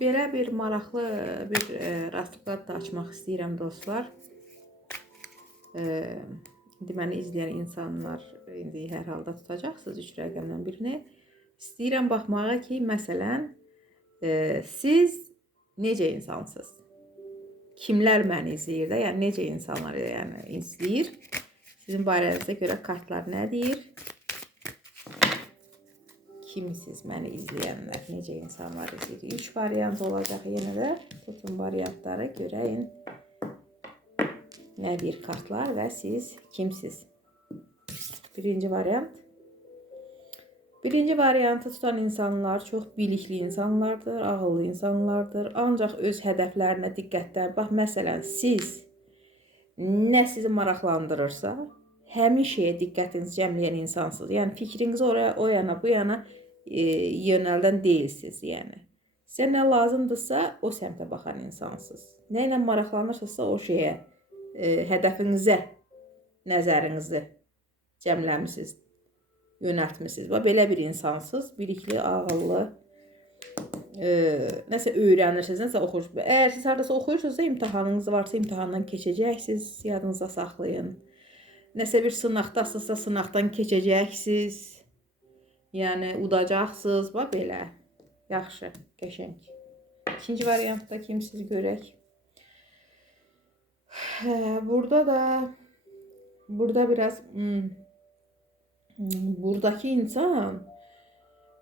belə bir maraqlı bir e, rastlıqat da açmaq istəyirəm dostlar. E, indi məni izləyən insanlar indi hər halda tutacaqsınız 3 rəqəmdən birini. İstəyirəm baxmağa ki, məsələn, e, siz necə insansınız? Kimlər məni izləyir də, yəni necə insanlar yəni izləyir? Sizin barənizə görə kartlar nə deyir? Kimsiz məni izləyənlər, necə insanlar izləyir? 3 variant olacaq yenə də. Tutun variantları görəyin. Nə deyir kartlar və siz kimsiz? Birinci variant. Birinci variantı tutan insanlar çox bilikli insanlardır, ağıllı insanlardır. Ancaq öz hədəflərinə diqqətlə bax, məsələn, siz nə sizi maraqlandırırsa, həmin şeyə diqqətinizi cəmləyən insansınız. Yəni fikrinizi oraya, o yana, bu yana e, yönəldən deyilsiniz, yəni. Sizə nə lazımdırsa, o səmtə baxan insansınız. Nə ilə maraqlanırsınızsa o şeyə, e, hədəfinizə nəzərinizi cəmləmisiniz, yönəltmisiniz. Və belə bir insansınız, bilikli, ağıllı, e, nəsə öyrənirsiniz, nəsə oxuyursunuz. Əgər siz hardasa oxuyursunuzsa, imtahanınız varsa, imtahandan keçəcəksiniz, yadınızda saxlayın. Nəsə bir sınaqdasınızsa, sınaqdan keçəcəksiniz. Yəni udacaqsınız, bax belə. Yaxşı, qəşəng. İkinci variantda kimsiz görək. Hə, burada da burada biraz hmm, buradakı insan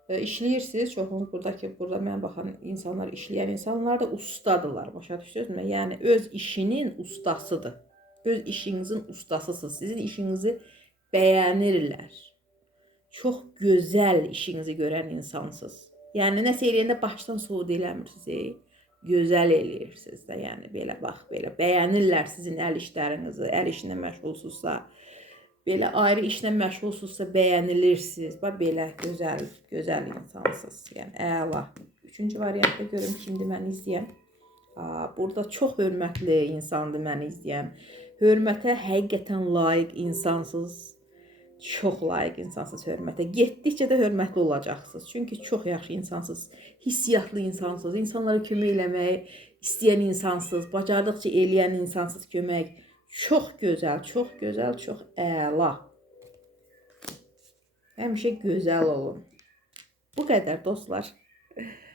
e, işləyirsiniz. Çoxunuz buradakı burada mən baxan insanlar, işləyən insanlar da ustadırlar. Başa düşdünüzmü? Yəni öz işinin ustasıdır. Öz işinizin ustasısınız. Sizin işinizi bəyənirlər. Çox gözəl işinizi görən insansınız. Yəni nəsə eləyəndə başdan sovud eləmirsiniz. Gözəl eləyirsiniz də, yəni belə bax, belə bəyənirlər sizin əl işlərinizi, əl işinə məşğulsunuzsa, belə ayrı işlə məşğulsunuzsa bəyənilirsiniz. Bax belə gözəl, gözəl insansınız. Yəni əla. Üçüncü variantda görüm kimdir məni izləyən. Burada çox hörmətli insandır məni izləyən. Hörmətə həqiqətən layiq insansınız. Çox layiq insansınız hörmətə. Getdikcə də hörmətli olacaqsınız. Çünki çox yaxşı insansınız. Hissiyatlı insansınız. İnsanlara kömək eləməyi istəyən insansınız. Bacardıqca eləyən insansınız kömək. Çox gözəl, çox gözəl, çox əla. Həmişə gözəl olun. Bu qədər dostlar.